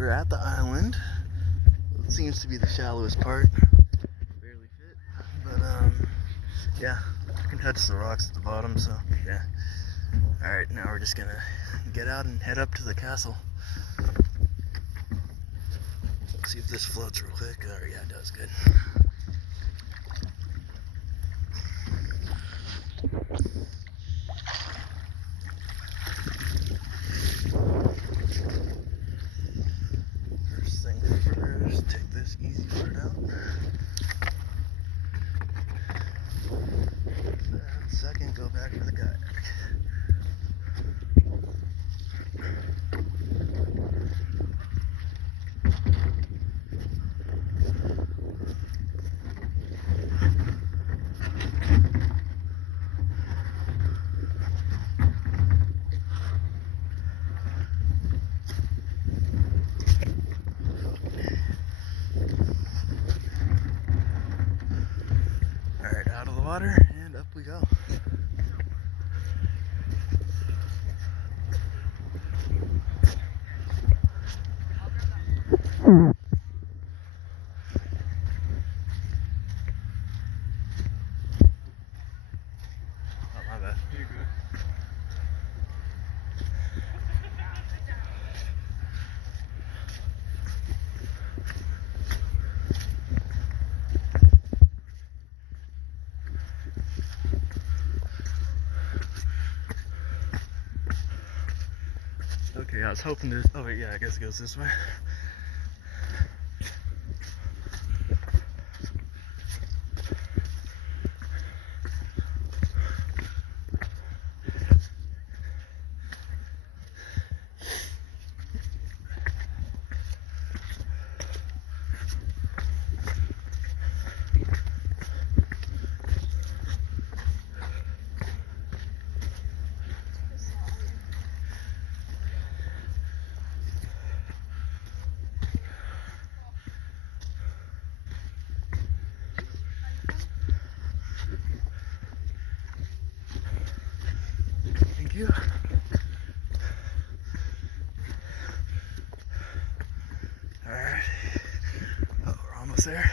We're at the island. It seems to be the shallowest part. Barely fit, but yeah, I can touch the rocks at the bottom, so yeah. Alright, now we're just gonna get out and head up to the castle. Let's see if this floats real quick. Oh yeah, it does. Good. First thing first, take this easy part out. And second, go back for the kayak. Alright, out of the water and up we go. Oh, my bad. You're good. Okay, I was hoping to. Oh, wait, yeah, I guess it goes this way. Thank you. Alright. Oh, we're almost there.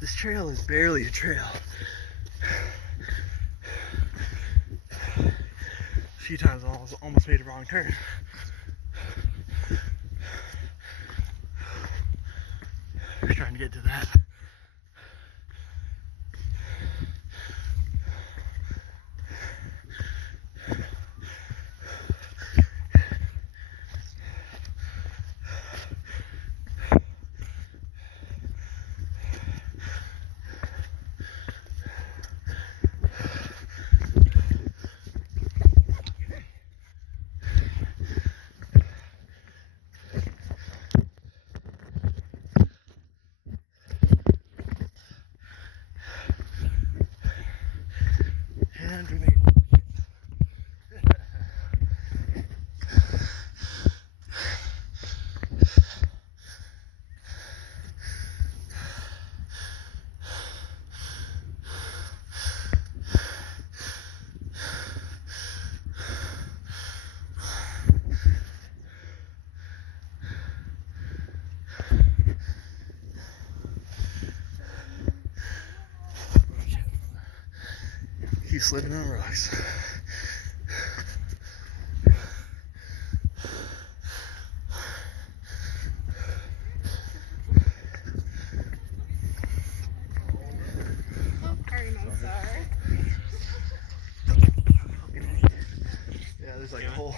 This trail is barely a trail. A few times I almost made a wrong turn. We're trying to get to that. And we made it. Keep slipping on rocks. Yeah, there's like a hole.